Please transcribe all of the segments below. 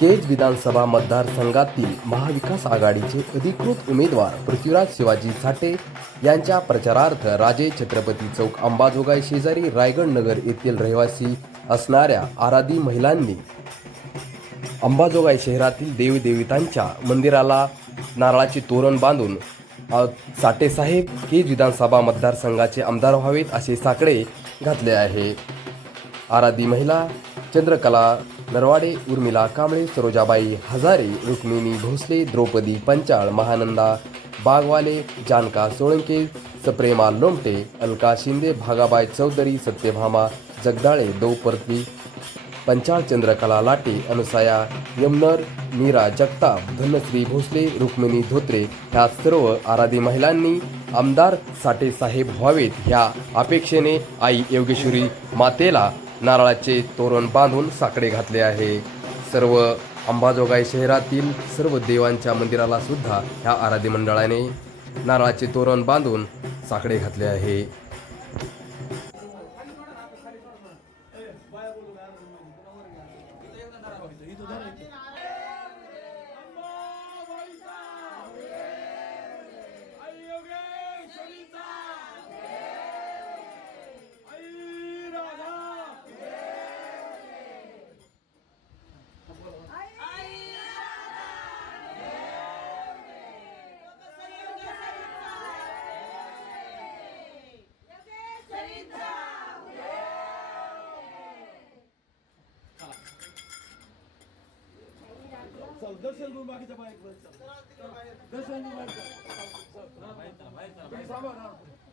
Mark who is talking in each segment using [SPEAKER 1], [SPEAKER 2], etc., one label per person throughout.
[SPEAKER 1] केज विधानसभा मतदारसंघातील महाविकास आघाडीचे अधिकृत उमेदवार पृथ्वीराज शिवाजी साठे यांच्या प्रचारार्थ राजे छत्रपती चौक अंबाजोगाई शेजारी रायगड नगर येथील रहिवासी असणाऱ्या आराधी महिलांनी अंबाजोगाई शहरातील देवीदेवतांच्या मंदिराला नारळाचे तोरण बांधून अ, साठेसाहेब केज विधानसभा मतदारसंघाचे आमदार व्हावेत असे साकडे घातले आहे. आराधी महिला चंद्रकला नरवाडे उर्मिला कांबळे सरोजाबाई हजारे रुक्मिणी भोसले द्रौपदी पंचाळ महानंदा बागवाले जानका सोळंके सप्रेमा लोमटे अलका शिंदे भागाबाई चौधरी सत्यभामा जगदाळे दौपर्ती पंचाळ चंद्रकला लाटे अनुसाया यमनर मीरा जगताप धनश्री भोसले रुक्मिणी धोत्रे ह्या सर्व आराधी महिलांनी आमदार साठे साहेब व्हावेत ह्या अपेक्षेने आई योगेश्वरी मातेला नारळाचे तोरण बांधून साकडे घातले आहे. सर्व अंबाजोगाई शहरातील सर्व देवांच्या मंदिराला सुद्धा ह्या आराधी मंडळाने नारळाचे तोरण बांधून साकडे घातले आहे.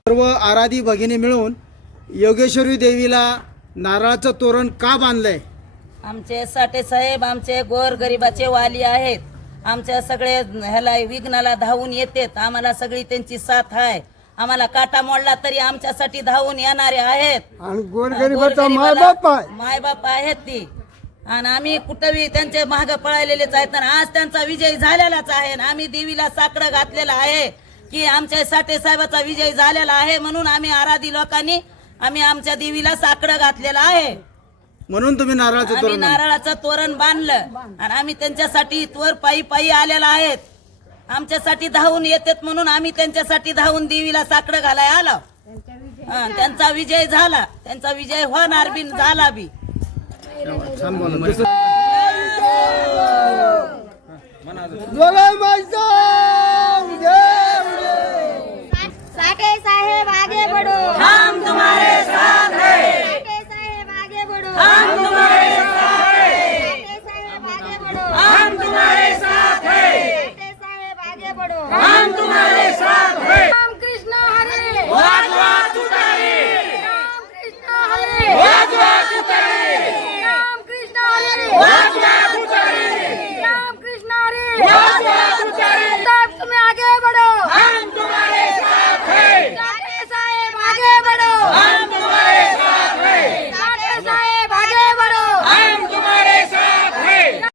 [SPEAKER 2] सर्व आराधी भगिनी मिळून योगेश्वरी देवीला नारळाचं तोरण का बांधलंय?
[SPEAKER 3] आमचे साठे साहेब आमचे गोर गरिबाचे वाली आहेत. आमच्या सगळे ह्याला विघ्नाला धावून येतात. आम्हाला सगळी त्यांची साथ आहे. आम्हाला काटा मोडला तरी आमच्यासाठी धावून येणारे आहेत.
[SPEAKER 2] आणि
[SPEAKER 3] गोरगरिबाला मायबाप आहेत ती. आणि आम्ही कुठंही त्यांचे महाग पळालेलेच आहेत. आणि आज त्यांचा विजय झालेलाच आहे. आणि आम्ही देवीला साकडं घातलेलं आहे की आमच्या साठे साहेबाचा विजय झालेला आहे म्हणून आम्ही आराधी लोकांनी आम्ही आमच्या देवीला साकडं घातलेलं आहे.
[SPEAKER 2] म्हणून तुम्ही नारळाचं
[SPEAKER 3] आम्ही
[SPEAKER 2] तोरण.
[SPEAKER 3] नारळाचं तोरण बांधलं. आणि आम्ही त्यांच्यासाठी तोर पायी पायी आलेला आहेत. आमच्यासाठी धावून येतात म्हणून आम्ही त्यांच्यासाठी धावून देवीला साकडं घालाय आलो. हा, त्यांचा विजय झाला. त्यांचा विजय होणार बी झाला बी.
[SPEAKER 2] छान साठे
[SPEAKER 4] साहेब आगे बढ़ो। हम तुम्हारे साथ हैं। हम तुम्हारे साथ हैं। हम